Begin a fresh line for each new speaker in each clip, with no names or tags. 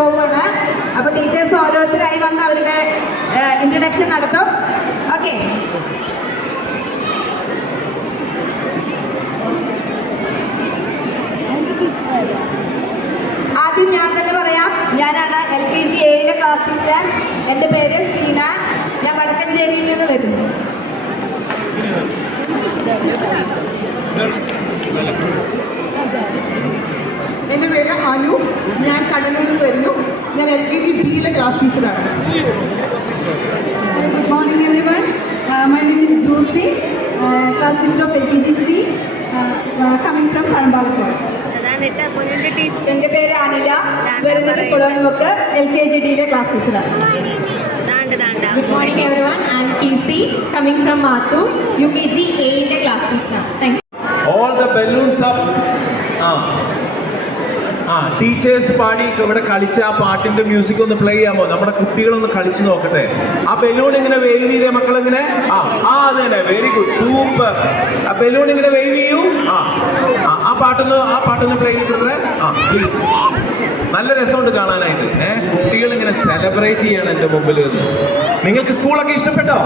പോവുകയാണ് അപ്പൊ ടീച്ചേഴ്സ് ഓരോരുത്തരായി വന്ന് അവരുടെ ഇൻട്രഡക്ഷൻ നടത്തും. ഓക്കെ ആദ്യം ഞാൻ തന്നെ പറയാം. ഞാനാണ് എൽ പി ജി എയിലെ ക്ലാസ് ടീച്ചർ എന്റെ പേര് ഷീന. ഞാൻ വടക്കഞ്ചേരിയിൽ നിന്ന് വരുന്നു.
Thank you. എന്റെ പേര് അനു. ഞാൻ കടലൂരിൽ നിന്ന് വരുന്നു. ഞാൻ എൽ കെ ജി ബിയിലെ ക്ലാസ് ടീച്ചറാണ്
good morning everyone my name is Josy class teacher of L K G C coming
from taste
എന്റെ പേര് അനില. വരുന്നത് കുളമുക്ക് എൽ കെ ജി ഡിയിലെ ക്ലാസ് ടീച്ചറാണ് good morning everyone I'm P coming from Mathur U K G എയിന്റെ class ടീച്ചറാണ് thank you
all the balloons up ആ. ആ teachers പാടി ഇവിടെ കളിച്ച ആ പാട്ടിന്റെ മ്യൂസിക് ഒന്ന് പ്ലേ ചെയ്യാമോ? നമ്മുടെ കുട്ടികളൊന്ന് കളിച്ചു നോക്കട്ടെ. ആ ബലൂൺ ഇങ്ങനെ വേവ് ചെയ്തേ മക്കൾ ഇങ്ങനെ ആ ആ അത് തന്നെ വെരി ഗുഡ് സൂപ്പർ ആ ബലൂൺ ഇങ്ങനെ വേവ് ചെയ്യൂ. ആ ആ, പാട്ടൊന്ന് ആ പാട്ടൊന്ന് പ്ലേ ചെയ്തിട്ട് ആ പ്ലീസ് നല്ല രസമുണ്ട് കാണാനായിട്ട്. ഏഹ് കുട്ടികൾ ഇങ്ങനെ സെലിബ്രേറ്റ് ചെയ്യണം എന്റെ മുമ്പിൽ നിന്ന്. നിങ്ങൾക്ക് സ്കൂളൊക്കെ ഇഷ്ടപ്പെട്ടോ?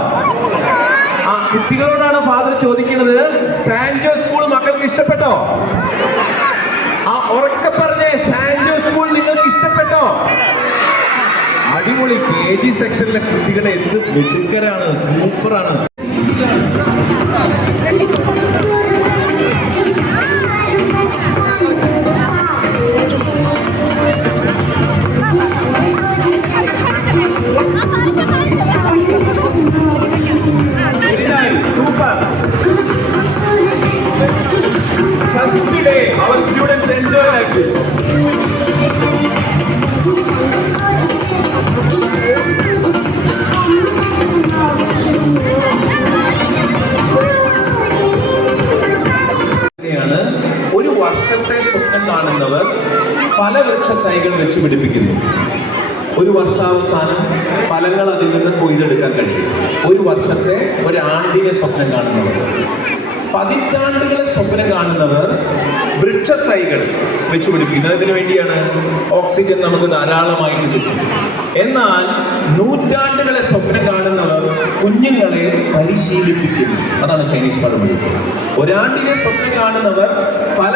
ആ കുട്ടികളോടാണ് ഫാദർ ചോദിക്കുന്നത്. സാൻജോ സ്കൂൾ മക്കൾക്ക് ഇഷ്ടപ്പെട്ടോ? ആ ഉറക്കെ പറഞ്ഞേ സാൻജോ സ്കൂൾ നിങ്ങൾക്ക് ഇഷ്ടപ്പെട്ടോ? അടിപൊളി കെ ജി സെക്ഷനിലെ കുട്ടികളെ എന്ത് മിടുക്കരാണ് സൂപ്പറാണ് ഒരു വർഷത്തെ സ്വപ്നം കാണുന്നവർ പല വൃക്ഷ തൈകൾ വെച്ച് പിടിപ്പിക്കുന്നു. ഒരു വർഷാവസാനം ഫലങ്ങൾ അതിൽ നിന്ന് കൊയ്തെടുക്കാൻ കഴിയും. ഒരു വർഷത്തെ ഒരു ആണ്ടിനെ സ്വപ്നം കാണുന്നവർ. പതിറ്റാണ്ടുകളെ സ്വപ്നം കാണുന്നവർ വൃക്ഷത്തൈകൾ വെച്ചു പിടിപ്പിക്കുന്നത് അതിനു വേണ്ടിയാണ് ഓക്സിജൻ നമുക്ക് ധാരാളമായിട്ട് കിട്ടും എന്നാൽ നൂറ്റാണ്ടുകളെ സ്വപ്നം കാണുന്നവർ കുഞ്ഞുങ്ങളെ പരിശീലിപ്പിക്കുന്നു. അതാണ് ചൈനീസ് പഴമൊഴി. ഒരാണ്ടിനെ സ്വപ്നം കാണുന്നവർ പല